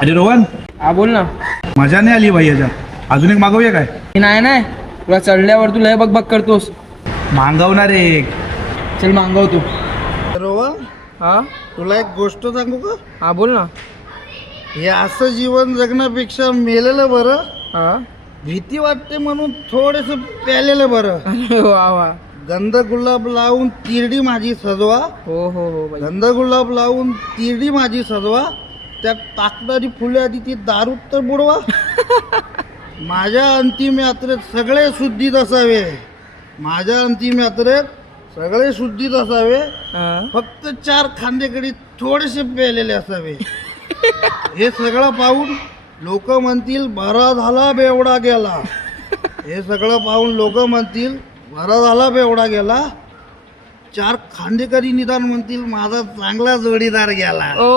अरे रोहन, हा बोल ना. मजा नाही आली भाई याच्यात. अजून एक मागवूया काय? नाही तुला चढल्यावर तू लय बक करतोस. मागवणार एक. चल मागव तू. रोहन, हा तुला एक गोष्ट सांगू का? हा बोल ना. हे असं जीवन जगण्यापेक्षा मेलेलं बरं. हा भीती वाटते म्हणून थोडेस प्यालेलं बरं. अरे वा वा. गंध गुलाब लावून तिरडी माझी सजवा. हो बाई. गंध गुलाब लावून तिरडी माझी सजवा. त्यात टाकणारी फुले आधी ती दारू तर बुडवा. माझ्या अंतिम यात्रेत सगळे शुद्धीत असावे. माझ्या अंतिम यात्रेत सगळे शुद्धीत असावे. हा. फक्त 4 खांदेकडी थोडेसे प्यालेले असावे. हे सगळं पाहून लोक म्हणतील बरा झाला बेवडा गेला. हे सगळं पाहून लोक म्हणतील बरा झाला बेवडा गेला. 4 खांदेकरी निदान म्हणतील माझा चांगला जोडीदार गेला. ओ